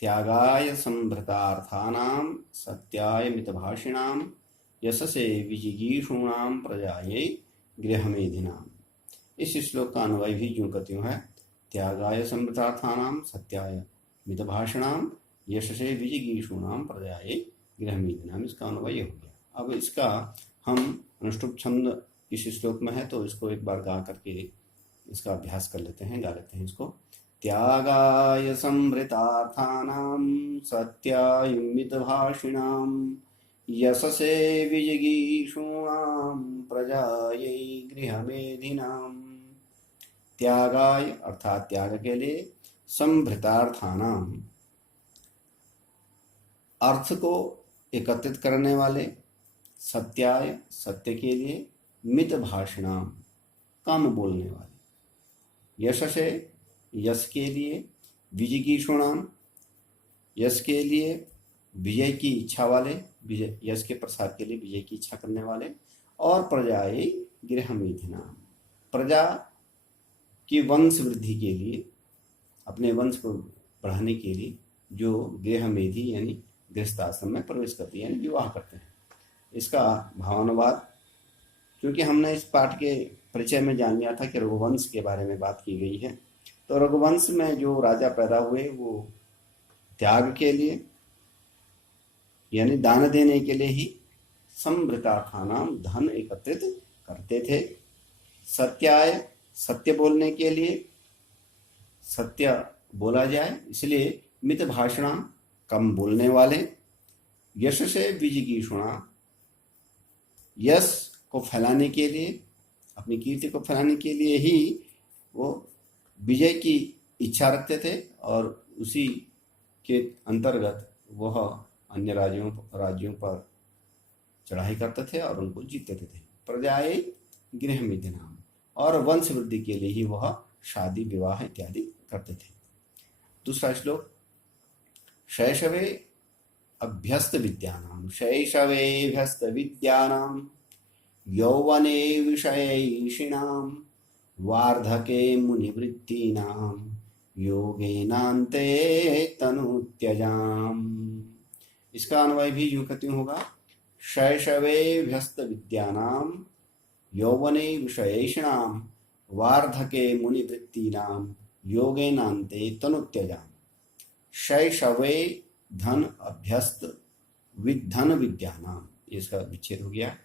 त्यागाय संभृतार्थानां सत्याय मितभाषिणां यशसे विजिगीषूणां प्रजायै गृहमेधिनाम्। इस श्लोक का अन्वय भी यूं कहती है, त्यागाय संभृतार्थानां सत्याय मितभाषिणां यशसे विजिगीषूणां प्रजायै गृहमेधिनाम्। इसका अन्वय हो गया। अब इसका हम अनुष्टुप छंद इस श्लोक में है, तो इसको एक बार गा करके इसका अभ्यास कर लेते हैं, गा लेते हैं इसको। त्यागाय संभृतार्थानां सत्याय मितभाषिणां यशसे विजिगीषूणां प्रजायै गृहमेधिनाम्। त्यागाय अर्थात त्याग के लिए, संभृतार्थानां अर्थ को एकत्रित करने वाले, सत्याय सत्य के लिए, मितभाषिणां कम बोलने वाले, यशसे यश के लिए, विजिगीषूणां यश के लिए, विजय की इच्छा वाले, विजय यश के प्रसार के लिए विजय की इच्छा करने वाले, और प्रजायै गृहमेधिनां प्रजा की वंश वृद्धि के लिए, अपने वंश को बढ़ाने के लिए जो गृहमेधी यानी गृहस्थाश्रम में प्रवेश करते हैं, यानी विवाह करते हैं। इसका भावानुवाद, क्योंकि हमने इस पाठ के परिचय में जान लिया था कि रघुवंश के बारे में बात की गई है, तो रघुवंश में जो राजा पैदा हुए वो त्याग के लिए यानी दान देने के लिए ही संभृतार्थानां धन एकत्रित करते थे। सत्याय सत्य बोलने के लिए, सत्य बोला जाए इसलिए, मितभाषिणां कम बोलने वाले, यशसे विजिगीषूणां यश को फैलाने के लिए, अपनी कीर्ति को फैलाने के लिए ही वो विजय की इच्छा रखते थे, और उसी के अंतर्गत वह अन्य राज्यों पर चढ़ाई करते थे और उनको जीतते थे। प्रजाए गृहमेधिनाम्, और वंश वृद्धि के लिए ही वह शादी विवाह इत्यादि करते थे। दूसरा श्लोक, शैशवे अभ्यस्त विद्यानां, शैशवेऽभ्यस्त विद्यानां यौवने विषयैषिणां वार्धके मुनिवृत्तीनां योगेनान्ते तनुत्यजाम्। इसका अन्वय भी यूं कहती होगा, शैशवेऽभ्यस्त विद्यानां यौवने विषयैषिणां वार्धके मुनिवृत्तीनां योगेनान्ते तनुत्यजाम्। शैशवे धन अभ्यस्त धन विद्यानां, इसका विच्छेद हो गया।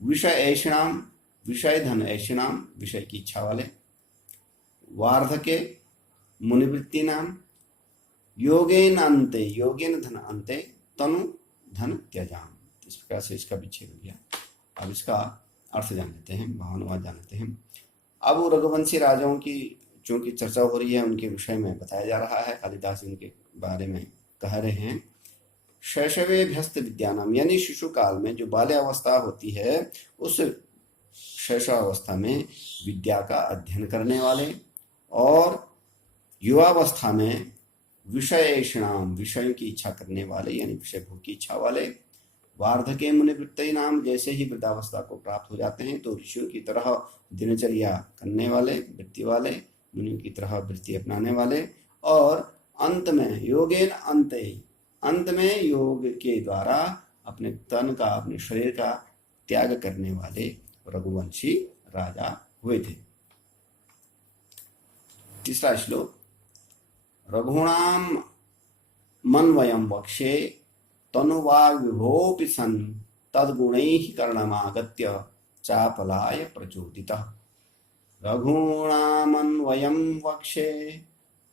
विषय ऐषिणाम, विषय धन ऐषिणाम विषय की इच्छा वाले, वार्धके मुनिवृत्ति नाम, योगेन अंते योगेन धन अंते तनु धन त्यजाम। इस प्रकार से इसका विच्छेद हो गया। अब इसका अर्थ जान लेते हैं, भावानुवाद जान लेते हैं। अब रघुवंशी राजाओं की चूंकि चर्चा हो रही है, उनके विषय में बताया जा रहा है। कालिदास उनके बारे में कह रहे हैं। शैशवेभ्यस्त विद्यानाम यानी शिशु काल में जो बाल्यावस्था होती है, उस शैशवावस्था में विद्या का अध्ययन करने वाले, और युवावस्था में विषयेषणाम विषयों की इच्छा करने वाले यानी विषय भोग की इच्छा वाले, वार्धके मुनिवृत्ति नाम जैसे ही वृद्धावस्था को प्राप्त हो जाते हैं तो ऋषियों की तरह दिनचर्या करने वाले, वृत्ति वाले, मुनियों की तरह वृत्ति अपनाने वाले, और अंत में योगेन अंत में योग के द्वारा अपने तन का, अपने शरीर का त्याग करने वाले रघुवंशी राजा हुए थे। तीसरा श्लोक, रघूणाम मन्वयं वक्षे तनुवाग विभोपि सन् तद्गुणैः कर्णमागत्य चापलाय प्रचोदितः। रघूणामन्वयं वक्षे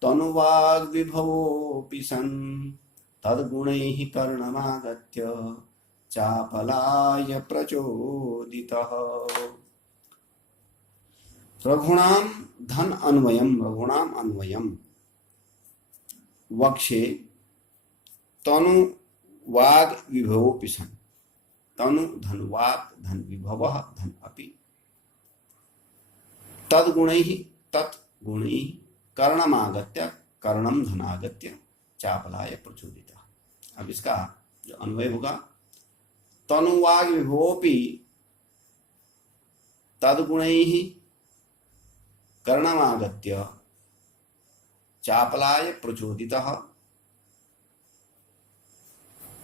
तनुवाग विभवोऽपि सन् तद्गुणैः कर्णमागत्य चापलाय प्रचोदितः। रघूणाम धन अन्वयम, रघूणाम अन्वयम वक्षे तनु वाग विभवोऽपि सन्, तनु धन वाग धन विभव धन अपि, तद्गुणैः तत्गुणैः कर्णमागत्य कर्णम धनागत्य चापलाय प्रचोदितः। अब इसका जो अन्वय होगा, तनुवाग विभवोऽपि तद्गुणैः कर्णमागत्य चापलाय प्रचोदितः।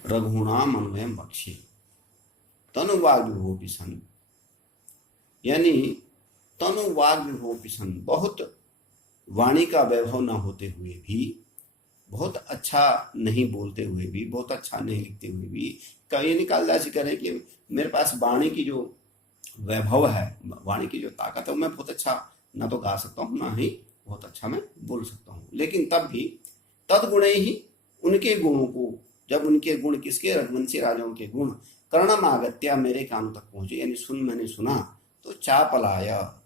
रघुणाम अन्वयम बक्षे तनु वाग विभोपि सन, यानी तनु वाग विभोपि सन, बहुत वाणी का वैभव न होते हुए भी, बहुत अच्छा नहीं बोलते हुए भी, बहुत अच्छा नहीं लिखते हुए भी, कहीं निकाल से करें कि मेरे पास वाणी की जो वैभव है, वाणी की जो ताकत है, मैं बहुत अच्छा ना तो गा सकता हूँ, ना ही बहुत अच्छा मैं बोल सकता हूँ, लेकिन तब भी तदगुणे ही, उनके गुणों को, जब उनके गुण, किसके, रघुवंशी राजाओं के गुण, कर्णम आगत्या, मेरे कानों तक पहुंचे, यानी मैंने सुना तो चापलाया,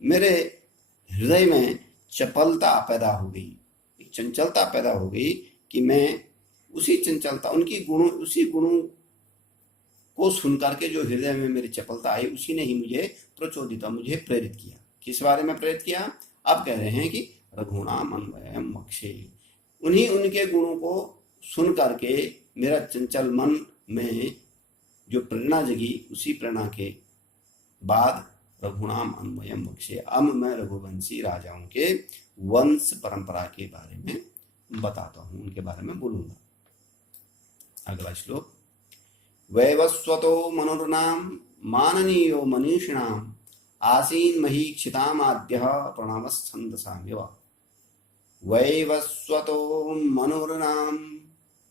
मेरे हृदय में चपलता पैदा हो गई, एक चंचलता पैदा हो गई कि मैं उसी चंचलता, उसी गुणों को सुन करके जो हृदय में मेरी चपलता आई, उसी ने ही मुझे प्रचोदित, मुझे प्रेरित किया। किस बारे में प्रेरित किया? अब कह रहे हैं कि रघुणाम अन्वयम मक्षे, उन्हीं उनके गुणों को सुन करके मेरा चंचल मन में जो प्रेरणा जगी, उसी प्रेरणा के बाद रघुनाम अन्वयम बक्षे, अब मैं रघुवंशी राजाओं के वंश परंपरा के बारे में बताता हूं, उनके बारे में बोलूंगा। अगला श्लोक, वैवस्वतो मनुर्नाम माननीयो मनीषिणाम आसीन महीक्षितामाद्यः प्रणवस्छन्दसामिव। वैवस्वतो मनुर्नाम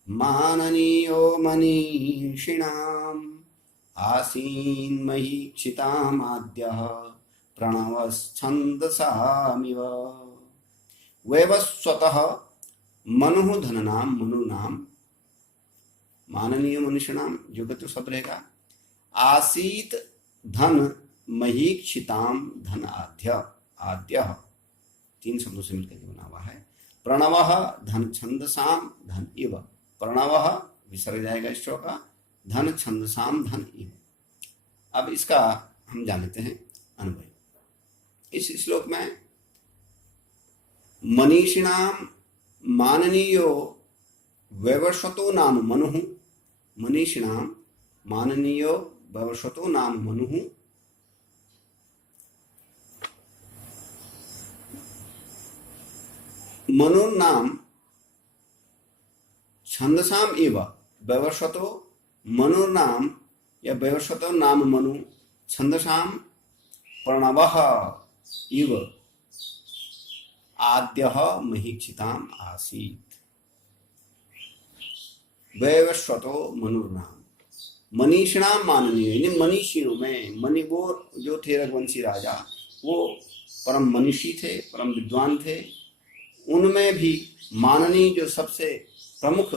माननीयो मनीषिणाम आसीन महीक्षितामाद्यः प्रणवस्छन्दसामिव। वैवस्वतः मनुः धननाम, मनुनाम, माननीय मनुष्यनाम जो कि तो सब रहेगा, आसीत धन, महीक्षिताम धन, आद्य, आद्य 3 शब्दों से मिलकर बना हुआ है। प्रणवः धन छंदसाम धन इव, प्रणवः विसर्ग जाएगा इस का, धन छंदसाम धन इव। अब इसका हम जान लेते हैं अन्वय। इस श्लोक में मनीषिणाम माननीयो वैवस्वतो नाम मनुः, मनीषिणाम माननीयो वैवस्वतो नाम मनुः, मनुर्नाम छंदसाम एव, वैवस्वतो मनुर्नाम या वैवस्वतो नाम मनु, छंदसाम प्रणवः इव आद्यः महीक्षिताम आसीत। वैवस्वतो मनुर्नाम, मनीषिणाम माननीय, यानी मनीषियों में, मनी वो जो थे रघुवंशी राजा, वो परम मनीषी थे, परम विद्वान थे, उनमें भी माननीय जो सबसे प्रमुख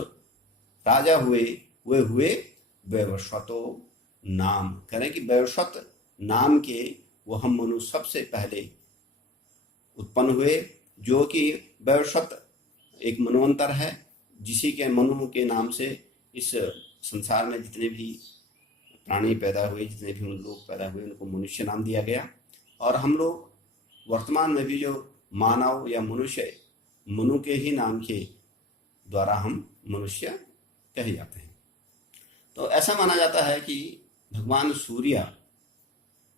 राजा हुए, वे हुए वैवस्वतो नाम। कह रहे कि वैवस्वत नाम के वो हम मनु सबसे पहले उत्पन्न हुए, जो कि वैवस्वत एक मनवंतर है, जिसी के मनु के नाम से इस संसार में जितने भी प्राणी पैदा हुए, जितने भी लोग पैदा हुए, उनको मनुष्य नाम दिया गया। और हम लोग वर्तमान में भी जो मानव या मनुष्य, मनु के ही नाम के द्वारा हम मनुष्य कहे जाते हैं। तो ऐसा माना जाता है कि भगवान सूर्य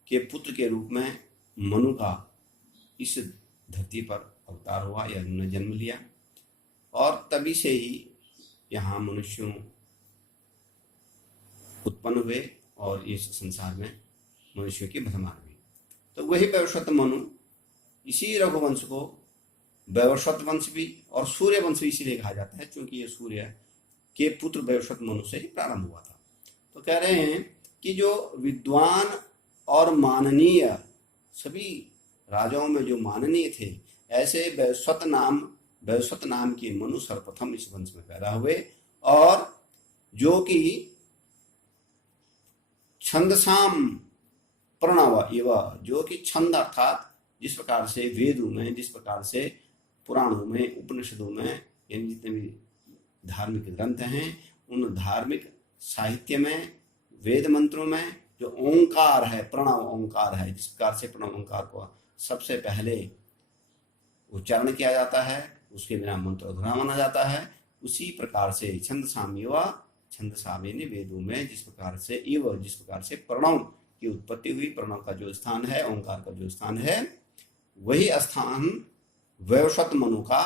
के पुत्र के रूप में मनु का इस धरती पर अवतार हुआ या उन्होंने जन्म लिया, और तभी से ही यहाँ मनुष्यों उत्पन्न हुए और इस संसार में मनुष्यों की भरमार हुई। तो वही वैवस्वत मनु, इसी रघुवंश को वैवस्वत वंश भी और सूर्य वंश भी इसीलिए कहा जाता है, क्योंकि ये सूर्य के पुत्र वैवस्वत मनु से ही प्रारंभ हुआ था। तो कह रहे हैं कि जो विद्वान और माननीय, सभी राजाओं में जो माननीय थे, ऐसे वैवस्वत नाम के मनु सर्वप्रथम इस वंश में पैदा हुए, और जो कि छंदसाम प्रणव एव, जो कि छंद अर्थात जिस प्रकार से वेदों में, जिस प्रकार से पुराणों में, उपनिषदों में, यानी जितने भी धार्मिक ग्रंथ हैं, उन धार्मिक साहित्य में, वेद मंत्रों में जो ओंकार है, प्रणव ओंकार है, जिस प्रकार से प्रणव ओंकार को सबसे पहले उच्चारण किया जाता है, उसके बिना मंत्र अधूरा माना जाता है, उसी प्रकार से छंदसाम्यवा, छंदसाम्य वेदों में जिस प्रकार से इव, जिस प्रकार से प्रणव की उत्पत्ति हुई, प्रणव का जो स्थान है, ओंकार का जो स्थान है, वही स्थान वैवस्वत मनु का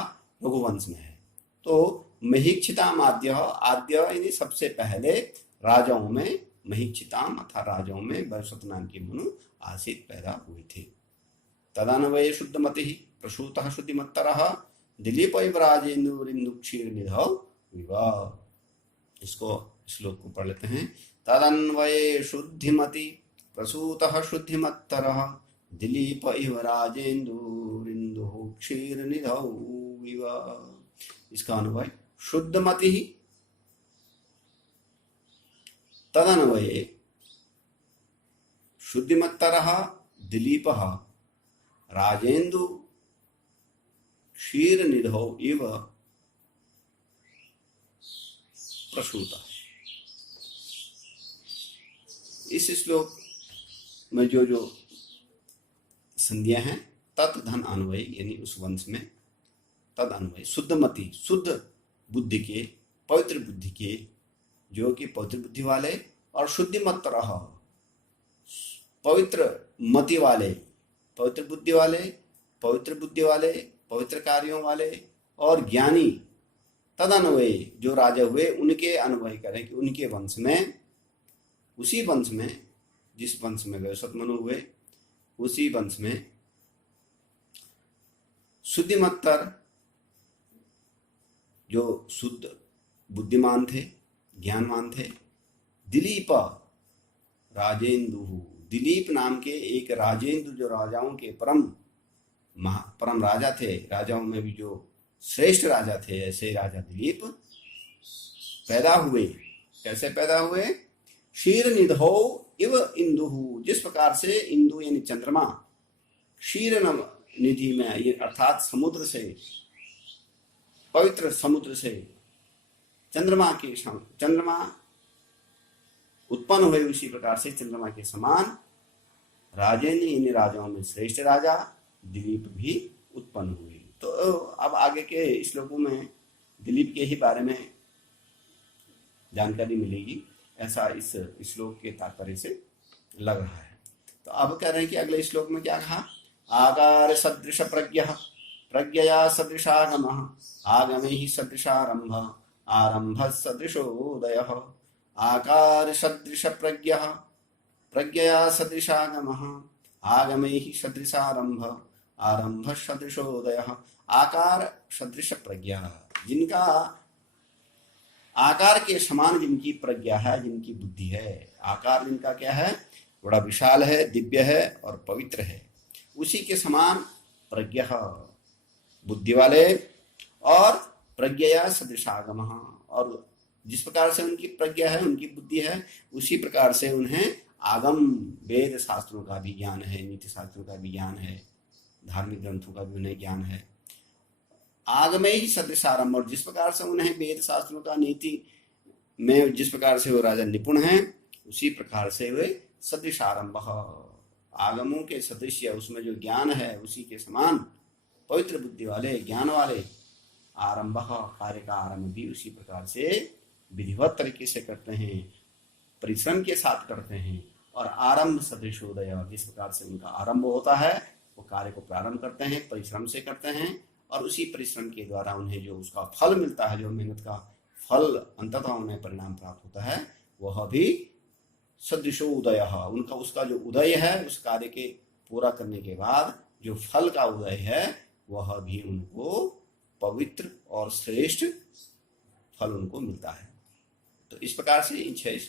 रघुवंश में है। तो महीक्षिताम आद्य, आद्य यानी सबसे पहले राजाओं में, महीक्षिताम अर्थात राजाओं में वैवस्वत नाम के मनु आसीत पैदा हुए थे। तदान्वये शुद्धमतिः प्रसूतः शुद्धिमत्तरः दिलीप राजेन्दुरिन्दु क्षीरनिधौ विवाह। इसको श्लोक को पढ़ लेते हैं। तदन्वये शुद्धिमति प्रसूतः शुद्धिमत्तरः दिलीप इव राजेन्दुरिन्दुः क्षीरनिधौ विवाह। इसका अन्वय शुद्धमति तदन्वये शुद्धिमत्तरः दिलीपः राजेन्दु क्षीरनिधौ इव प्रसूतः। इस श्लोक में जो जो संधियां हैं, तत् धन अन्वय यानी उस वंश में तद अन्वय शुद्धमति, शुद्ध बुद्धि के, पवित्र बुद्धि के, जो कि पवित्र बुद्धि वाले, और शुद्धिमत्तरः पवित्र मति वाले, पवित्र बुद्धि वाले, पवित्र बुद्धि वाले, पवित्र कार्यों वाले और ज्ञानी, तदन्वय जो राजा हुए उनके अन्वय करें कि उनके वंश में, उसी वंश में जिस वंश में वैवस्वत मनु हुए, उसी वंश में शुद्धिमत्तर जो शुद्ध बुद्धिमान थे, ज्ञानवान थे, दिलीप राजेंदु, दिलीप नाम के एक राजेंदु जो राजाओं के परम राजा थे, राजाओं में भी जो श्रेष्ठ राजा थे, ऐसे राजा दिलीप पैदा हुए। कैसे पैदा हुए? क्षीरनिधौ इव इंदुः, जिस प्रकार से इंदु यानी चंद्रमा क्षीर निधि में अर्थात समुद्र से, पवित्र समुद्र से चंद्रमा उत्पन्न हुए, उसी प्रकार से चंद्रमा के समान राजेंद्र इन राजाओं में श्रेष्ठ राजा दिलीप भी उत्पन्न हुए। तो अब आगे के श्लोकों में दिलीप के ही बारे में जानकारी मिलेगी, ऐसा इस श्लोक के तात्पर्य से लग रहा है। तो अब कह रहे हैं कि अगले श्लोक में क्या कहा? आकार सदृश प्रज्ञः प्रज्ञया सदृशागमः आगमैः सदृशारंभ आरंभः सदृशोदयः। आकार सदृश प्रज्ञः प्रज्ञया सदृशागमः आगमैः सदृशारंभ आरंभ सदृशोदयः। आकार सदृश प्रज्ञा, जिनका आकार के समान जिनकी प्रज्ञा है, जिनकी बुद्धि है, आकार जिनका क्या है? बड़ा विशाल है, दिव्य है और पवित्र है, उसी के समान प्रज्ञा बुद्धि वाले, और प्रज्ञया सदृशागमः, और जिस प्रकार से उनकी प्रज्ञा है, उनकी बुद्धि है, उसी प्रकार से उन्हें आगम वेद शास्त्रों का भी ज्ञान है, नीति शास्त्रों का भी ज्ञान है, धार्मिक ग्रंथों का भी उन्हें ज्ञान है। आगमे ही सदृशारंभ, और जिस प्रकार से उन्हें वेद शास्त्रों का नीति में जिस प्रकार से वो राजा निपुण हैं, उसी प्रकार से वे सदृशारंभ, आगमों के सदृश, उसमें जो ज्ञान है उसी के समान पवित्र बुद्धि वाले, ज्ञान वाले। आरंभ, कार्य का आरंभ भी उसी प्रकार से विधिवत तरीके से करते हैं, परिश्रम के साथ करते हैं। और आरंभ सदृशोदय, जिस प्रकार से उनका आरंभ होता है, वो कार्य को प्रारंभ करते हैं, परिश्रम से करते हैं, और उसी परिश्रम के द्वारा उन्हें जो उसका फल मिलता है, जो मेहनत का फल अंततः उन्हें परिणाम प्राप्त होता है, वह भी सदृशोदय, उनका उसका जो उदय है, उस कार्य के पूरा करने के बाद जो फल का उदय है, वह भी उनको पवित्र और श्रेष्ठ फल उनको मिलता है। तो इस प्रकार से इन 6